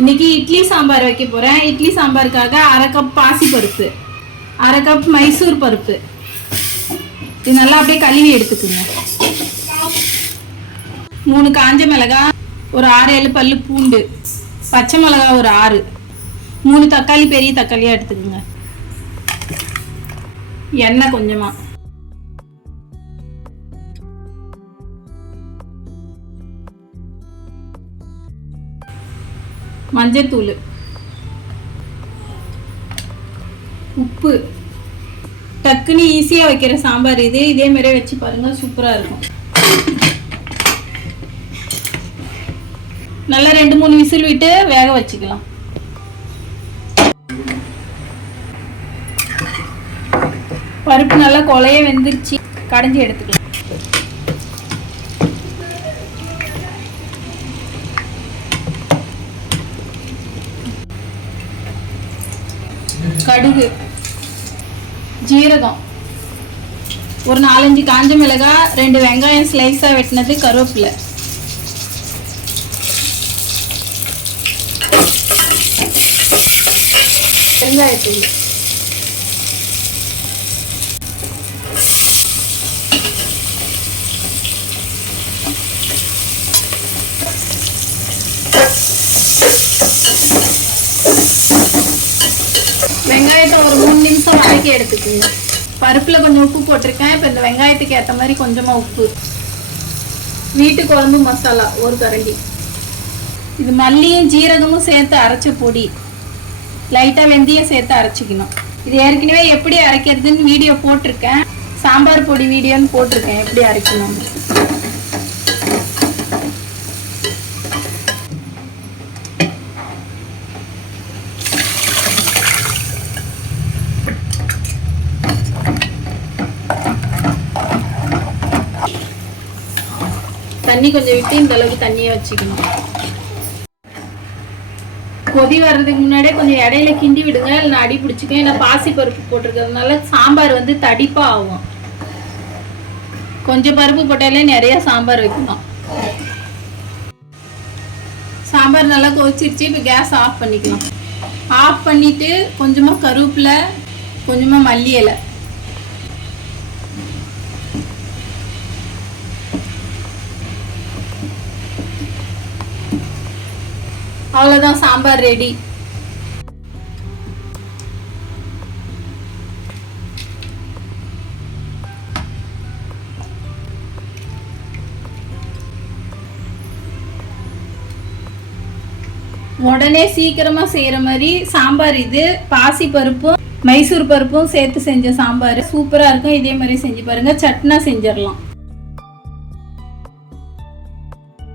இன்னைக்கு இட்லி சாம்பார் வைக்க போறேன். இட்லி சாம்பாருக்காக 1/2 கப் பாசி பருப்பு, 1/2 கப் மைசூர் பருப்பு, இது நல்லா அப்படியே கழுவி எடுத்துக்குங்க. 3 காஞ்ச மிளகாய், ஒரு 6-7 பல்லு பூண்டு, பச்சை மிளகாய் ஒரு 6, 3 தக்காளி பெரிய தக்காளியாக எடுத்துக்குங்க. எண்ணெய் கொஞ்சமா, மஞ்சத்தூள், உப்பு. டக்குன்னு ஈஸியாக வைக்கிற சாம்பார் இது. இதே மாதிரியே வச்சு பாருங்க, சூப்பராக இருக்கும். நல்லா 2-3 விசில் விட்டு வேக வச்சுக்கலாம். பருப்பு நல்லா கொலைய வெந்துருச்சு, கடைஞ்சி எடுத்துக்கலாம். கடுகு, ஜீரகம், ஒரு 4-5 காஞ்ச மிளகாய், 2 வெங்காயம் ஸ்லைஸா வெட்டினது, கருவேப்பிலை, வெங்காயத்தூள், வெங்காயத்தை ஒரு 3 நிமிஷம் வதக்கி எடுத்துக்கோங்க. பருப்புல கொஞ்சம் உப்பு போட்டிருக்கேன். இப்போ இந்த வெங்காயத்துக்கு ஏற்ற மாதிரி கொஞ்சமா உப்பு. வீட்டு குழம்பு மசாலா 1 கரண்டி. இது மல்லியும் ஜீரகமும் சேர்த்து அரைச்ச பொடி. லைட்டா வெந்தயம் சேர்த்து அரைச்சிக்கணும். இது ஏற்கனவே எப்படி அரைக்கிறதுன்னு வீடியோ போட்டிருக்கேன். சாம்பார் பொடி வீடியோன்னு போட்டிருக்கேன், எப்படி அரைக்கணும். தண்ணி கொஞ்சம் விட்டு இந்த அளவுக்கு தண்ணியை வச்சுக்கணும். கொதி வர்றதுக்கு முன்னாடியே கொஞ்சம் இடையில கிண்டி விடுங்க, இல்லைன்னா அடி பிடிச்சிக்க. ஏன்னா பாசி பருப்பு போட்டிருக்கிறதுனால சாம்பார் வந்து தடிப்பா ஆகும். கொஞ்சம் பருப்பு போட்டாலே நிறைய சாம்பார் வைக்கணும். சாம்பார் நல்லா கொதிச்சிருச்சு. இப்போ கேஸ் ஆஃப் பண்ணிக்கலாம். ஆஃப் பண்ணிட்டு கொஞ்சமா கருவேப்பிலை, கொஞ்சமா மல்லி இலை, அவ்வளவுதான், சாம்பார் ரெடி. உடனே சீக்கிரமா செய்யற மாதிரி சாம்பார் இது. பாசி பருப்பும் மைசூர் பருப்பும் சேர்த்து செஞ்ச சாம்பார் சூப்பரா இருக்கும். இதே மாதிரி செஞ்சு பாருங்க. சட்னா செஞ்சிடலாம்.